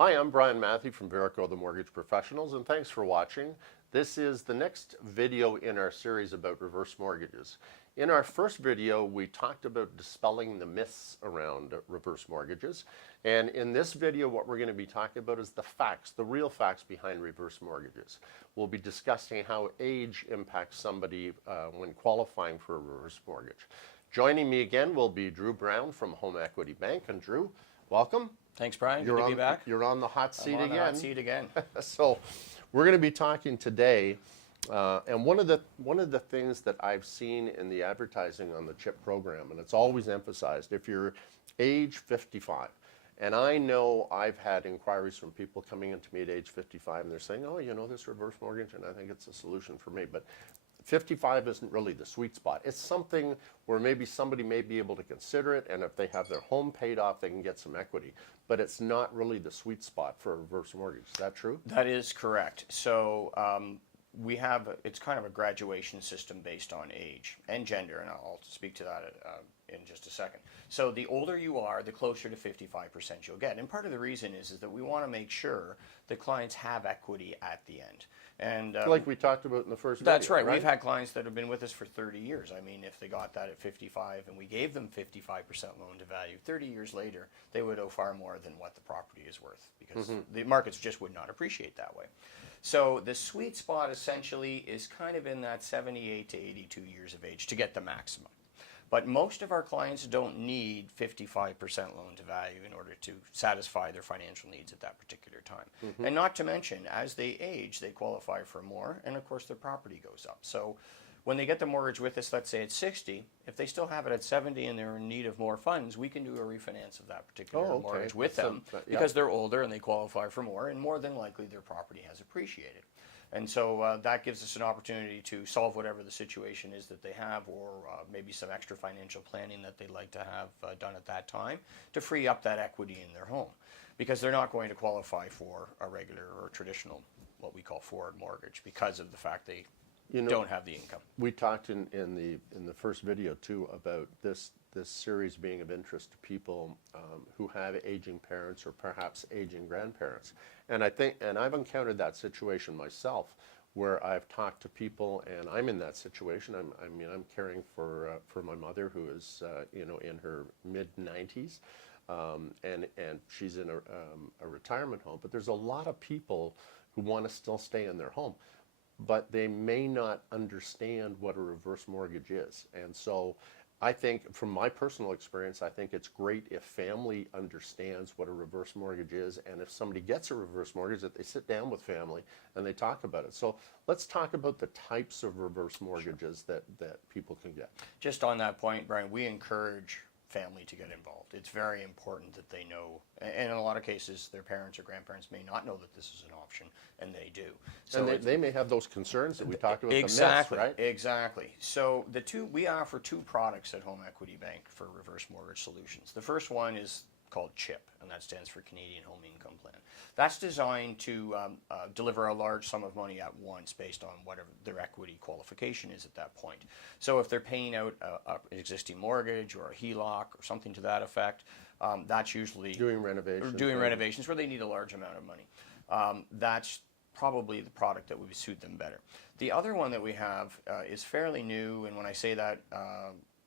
Hi, I'm Brian Matthew from Verico the Mortgage Professionals, and thanks for watching. This is the next video in our series about reverse mortgages. In our first video, we talked about dispelling the myths around reverse mortgages. And in this video, what we're going to be talking about is the facts, the real facts behind reverse mortgages. We'll be discussing how age impacts somebody when qualifying for a reverse mortgage. Joining me again will be Drew Brown from Home Equity Bank. And Drew, welcome. Thanks, Brian. Good to be back. You're on the hot seat again. I'm on the hot seat again. So we're going to be talking today, and one of the things that I've seen in the advertising on the CHIP program, and it's always emphasized, if you're age 55, and I know I've had inquiries from people coming into me at age 55, and they're saying, oh, you know, this reverse mortgage, and I think it's a solution for me. But 55 isn't really the sweet spot. It's something where maybe somebody may be able to consider it, and if they have their home paid off, they can get some equity. But it's not really the sweet spot for a reverse mortgage. Is that true? That is correct. So it's kind of a graduation system based on age and gender, and I'll speak to that in just a second. So the older you are, the closer to 55% you'll get. And part of the reason is that we want to make sure that clients have equity at the end. And like we talked about in the first video. That's right. We've had clients that have been with us for 30 years. I mean, if they got that at 55 and we gave them 55% loan to value, 30 years later, they would owe far more than what the property is worth because the markets just would not appreciate that way. So the sweet spot essentially is kind of in that 78 to 82 years of age to get the maximum. But most of our clients don't need 55% loan to value in order to satisfy their financial needs at that particular time. And not to mention, as they age, they qualify for more, and of course their property goes up. So when they get the mortgage with us, let's say at 60, if they still have it at 70 and they're in need of more funds, we can do a refinance of that particular mortgage with them because they're older and they qualify for more, and more than likely their property has appreciated. And so that gives us an opportunity to solve whatever the situation is that they have, or maybe some extra financial planning that they'd like to have done at that time to free up that equity in their home, because they're not going to qualify for a regular or traditional, what we call forward mortgage, because of the fact they don't have the income. We talked in the first video too about this series being of interest to people who have aging parents or perhaps aging grandparents, and I've encountered that situation myself, where I've talked to people, and I'm in that situation. I'm caring for my mother, who is in her mid-90s, and she's in a retirement home. But there's a lot of people who want to still stay in their home, but they may not understand what a reverse mortgage is. And so I think, from my personal experience, I think it's great if family understands what a reverse mortgage is, and if somebody gets a reverse mortgage, that they sit down with family and they talk about it. So let's talk about the types of reverse mortgages that people can get. Just on that point, Brian, we encourage family to get involved. It's very important that they know, and in a lot of cases their parents or grandparents may not know that this is an option, and they do. So and they may have those concerns that we talked about. Exactly, the myths, right? Exactly. So we offer two products at Home Equity Bank for reverse mortgage solutions. The first one is called CHIP, and that stands for Canadian Home Income Plan. That's designed to deliver a large sum of money at once based on whatever their equity qualification is at that point. So if they're paying out an existing mortgage or a HELOC or something to that effect, that's usually doing renovations where they need a large amount of money. That's probably the product that would suit them better. The other one that we have is fairly new, and when I say that,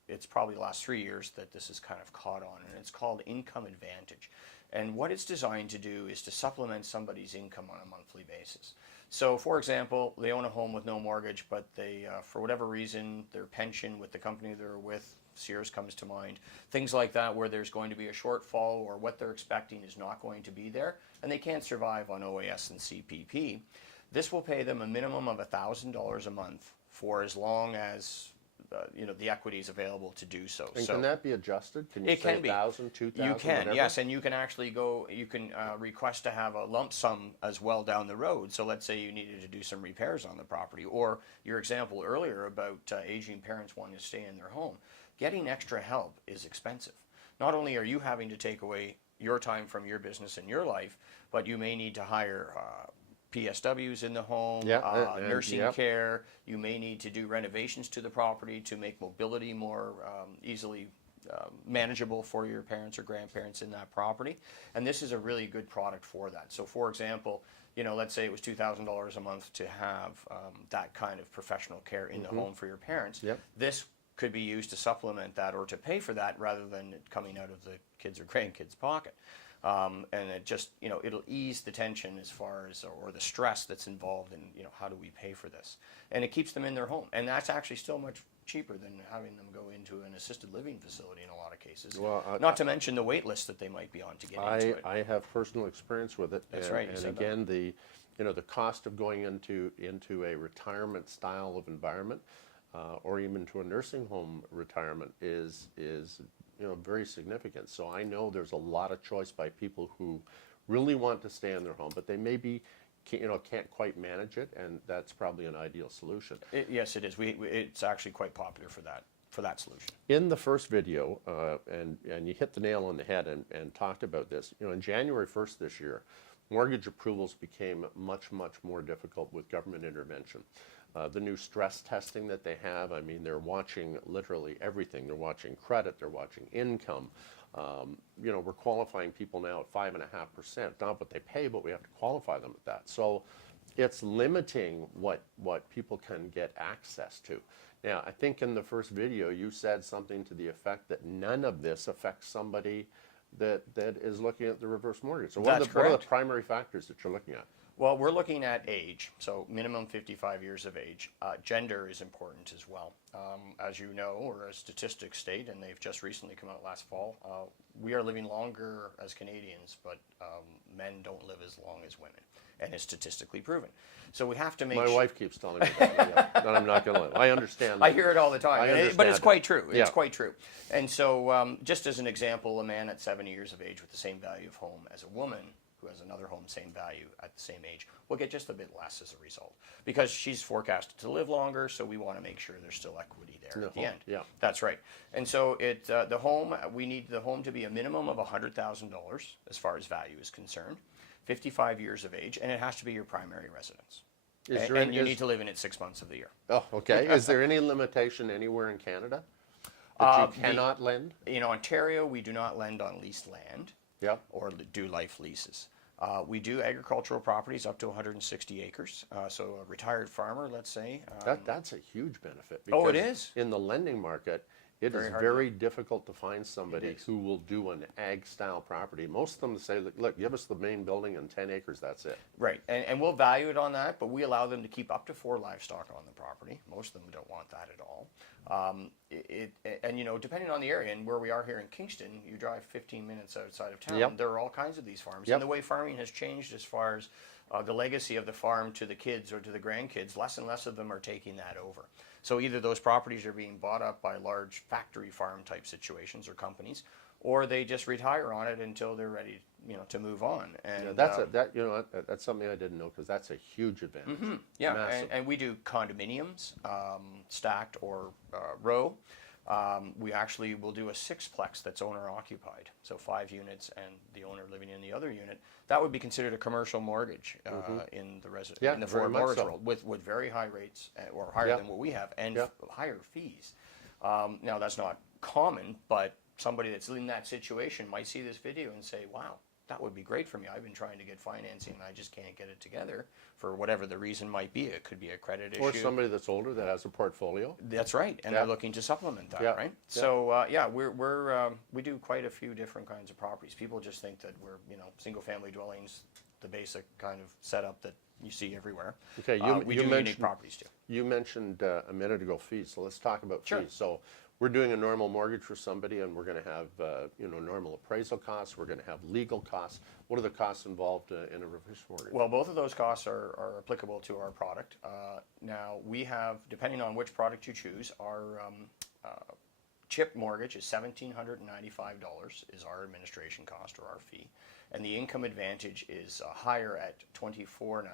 it's probably the last 3 years that this is kind of caught on, and it's called Income Advantage. And what it's designed to do is to supplement somebody's income on a monthly basis. So, for example, they own a home with no mortgage, but they, for whatever reason, their pension with the company they're with, Sears comes to mind, things like that, where there's going to be a shortfall or what they're expecting is not going to be there, and they can't survive on OAS and CPP. This will pay them a minimum of $1,000 a month for as long as the equity is available to do so. And can that be adjusted? Can you it say can be. 1,000, 2,000, You can, whatever? yes, and you can actually request to have a lump sum as well down the road. So let's say you needed to do some repairs on the property, or your example earlier about aging parents wanting to stay in their home. Getting extra help is expensive. Not only are you having to take away your time from your business and your life, but you may need to hire PSWs in the home, nursing care. You may need to do renovations to the property to make mobility more easily manageable for your parents or grandparents in that property. And this is a really good product for that. So for example, let's say it was $2,000 a month to have that kind of professional care in the home for your parents. Yep. This could be used to supplement that or to pay for that rather than it coming out of the kids or grandkids' pocket. And it just, it'll ease the tension as far as, or the stress that's involved in, how do we pay for this? And it keeps them in their home. And that's actually still much cheaper than having them go into an assisted living facility in a lot of cases. Well, not to mention the wait list that they might be on to get into it. I have personal experience with it. That's right. And again, the cost of going into a retirement style of environment, or even to a nursing home retirement is very significant. So I know there's a lot of choice by people who really want to stay in their home, but they maybe can't quite manage it, and that's probably an ideal solution. Yes, it is. It's actually quite popular for that solution. In the first video, and you hit the nail on the head and talked about this. In January 1st this year, mortgage approvals became much more difficult with government intervention. The new stress testing that they have, I mean, they're watching literally everything. They're watching credit, they're watching income. We're qualifying people now at 5.5%, not what they pay, but we have to qualify them at that. So it's limiting what people can get access to. Now, I think in the first video, you said something to the effect that none of this affects somebody that is looking at the reverse mortgage. So what are the primary factors that you're looking at? Well, we're looking at age, so minimum 55 years of age. Gender is important as well. As you know, or as statistics state, and they've just recently come out last fall, we are living longer as Canadians, but men don't live as long as women, and it's statistically proven. So we have to make My wife keeps telling me that, and I'm not going to lie. I understand that. I hear it all the time, but it's quite true. Yeah. It's quite true. And so just as an example, a man at 70 years of age with the same value of home as a woman who has another home, same value at the same age, will get just a bit less as a result because she's forecasted to live longer. So we want to make sure there's still equity there at the end. Yeah, that's right. And so we need the home to be a minimum of $100,000 as far as value is concerned, 55 years of age, and it has to be your primary residence. And you need to live in it 6 months of the year. Oh, okay. Is there any limitation anywhere in Canada that you cannot lend? In Ontario, we do not lend on leased land. Yep. Or do life leases. We do agricultural properties up to 160 acres. So a retired farmer, let's say. That's a huge benefit. Oh, it is? In the lending market, it is very difficult to find somebody who will do an ag-style property. Most of them say, look, give us the main building and 10 acres, that's it. Right, and we'll value it on that, but we allow them to keep up to 4 livestock on the property. Most of them don't want that at all. And depending on the area, and where we are here in Kingston, you drive 15 minutes outside of town. Yep. There are all kinds of these farms. Yep. And the way farming has changed as far as the legacy of the farm to the kids or to the grandkids, less and less of them are taking that over. So either those properties are being bought up by large factory farm type situations or companies, or they just retire on it until they're ready, to move on. And that's something I didn't know, because that's a huge advantage. Mm-hmm. Yeah, and we do condominiums, stacked or row. We actually will do a 6-plex that's owner occupied, so 5 units and the owner living in the other unit. That would be considered a commercial mortgage in the foreign mortgage world, with very high rates, or higher than what we have, and higher fees. Now that's not common, but somebody that's in that situation might see this video and say, wow, that would be great for me. I've been trying to get financing and I just can't get it together for whatever the reason might be. It could be a credit issue. Or somebody that's older that has a portfolio. That's right, and they're looking to supplement that, right? Yeah. So we do quite a few different kinds of properties. People just think that we're single family dwellings, the basic kind of setup that you see everywhere. Okay, we do unique properties too. You mentioned a minute ago fees, so let's talk about Sure. fees. So we're doing a normal mortgage for somebody, and we're going to have normal appraisal costs. We're going to have legal costs. What are the costs involved in a reverse mortgage? Well, both of those costs are applicable to our product. Now we have, depending on which product you choose, our CHIP mortgage is $1,795 is our administration cost, or our fee, and the income advantage is higher at $2,495,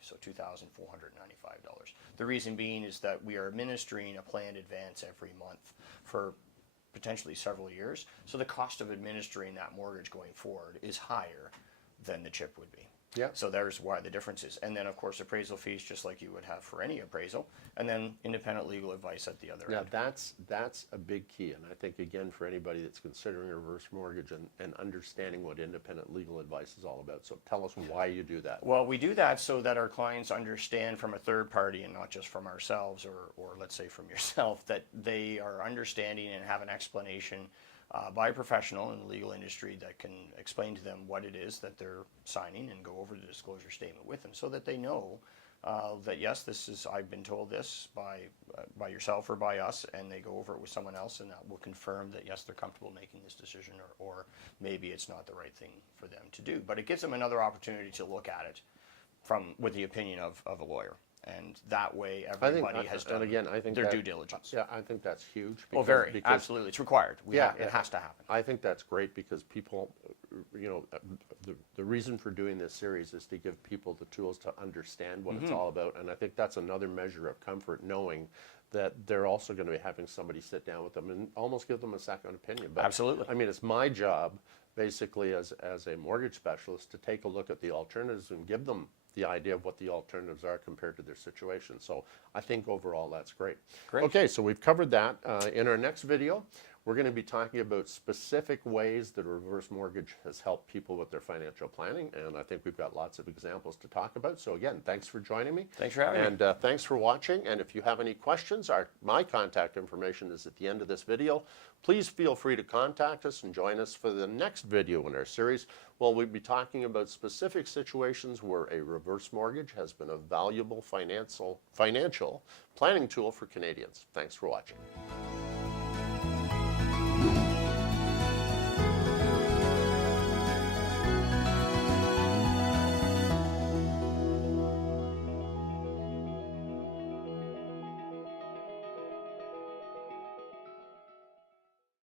so $2,495. The reason being is that we are administering a planned advance every month for potentially several years, so the cost of administering that mortgage going forward is higher than the CHIP would be. Yeah. So there's why the difference is. And then, of course, appraisal fees, just like you would have for any appraisal, and then independent legal advice at the other Now end. that's a big key, and I think again for anybody that's considering a reverse mortgage and understanding what independent legal advice is all about. So tell us why you do that. Well, we do that so that our clients understand from a third party and not just from ourselves or let's say from yourself, that they are understanding and have an explanation by a professional in the legal industry that can explain to them what it is that they're signing and go over the disclosure statement with them so that they know that yes, this is, I've been told this by yourself or by us, and they go over it with someone else, and that will confirm that yes, they're comfortable making this decision, or maybe it's not the right thing for them to do. But it gives them another opportunity to look at it with the opinion of a lawyer. And that way, everybody has done their due diligence. Yeah, I think that's huge. Oh, very, absolutely. It's required. It has to happen. I think that's great because people, the reason for doing this series is to give people the tools to understand what it's all about. And I think that's another measure of comfort, knowing that they're also going to be having somebody sit down with them and almost give them a second opinion. But, Absolutely. I mean, it's my job, basically, as a mortgage specialist, to take a look at the alternatives and give them the idea of what the alternatives are compared to their situation. So I think overall that's great. Great. Okay, so we've covered that. In our next video, we're going to be talking about specific ways that a reverse mortgage has helped people with their financial planning, and I think we've got lots of examples to talk about. So again, thanks for joining me. Thanks for having me. And thanks for watching. And if you have any questions, my contact information is at the end of this video. Please feel free to contact us and join us for the next video in our series. Well, we'll be talking about specific situations where a reverse mortgage has been a valuable financial planning tool for Canadians. Thanks for watching.